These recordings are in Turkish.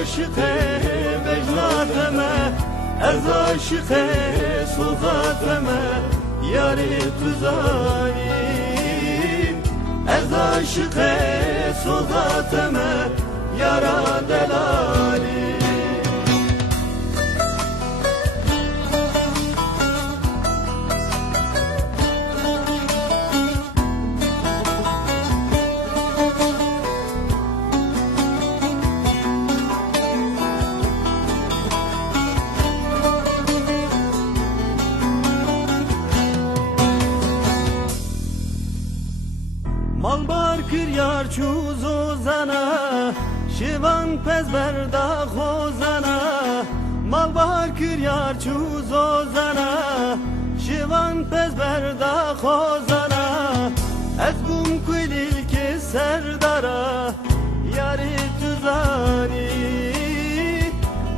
عاشق بجناتمه از عاشق سوزاتمه یاری تزانی از عاشق سوزاتمه یارا دلالی مالبار کریار چوزو زنه شیوان پز بردا خوزنه مالبار کریار چوزو زنه شیوان پز بردا خوزنه از بوم کلیل که سرداره یاری تزانی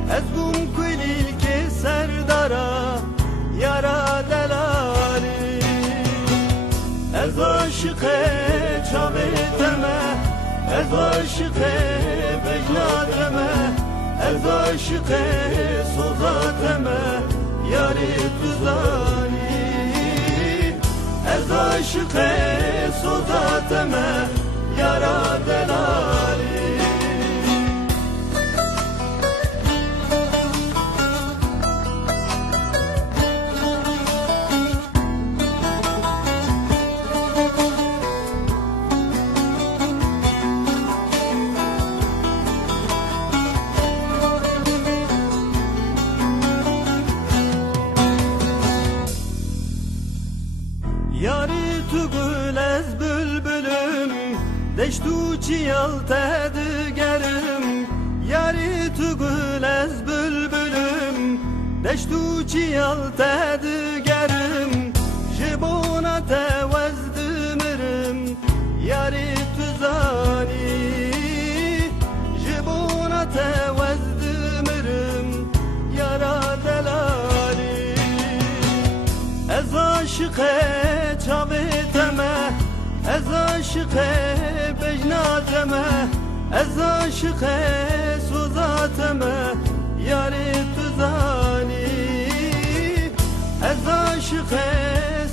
از بوم کلیل که سرداره یارا دلالی از عاشق چاویتمه از عاشق بجناتمه از عاشق سوزاتمه یاری تزانی از عاشق سوزاتمه یارا دلالی Yari tu gül ez bülbülüm Deştu çiyalta digerim Yari tu gül ez bülbülüm Deştu çiyalta digerim Jibona tevezdimirim Yari tuzani Jibona tevezdimirim Yara delali Ez aşıkı çaveteme Ez aşıkı bejnateme Ez aşıkı suzateme Yari tuzani Ez aşıkı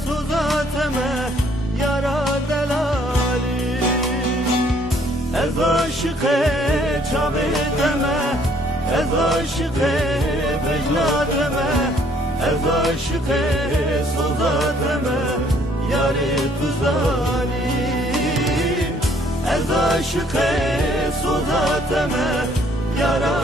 suzateme Yara delali Ez aşıkı çaveteme Ez aşıkı bejnateme Ez aşık sozateme yari tuzani Ez aşık sozateme yara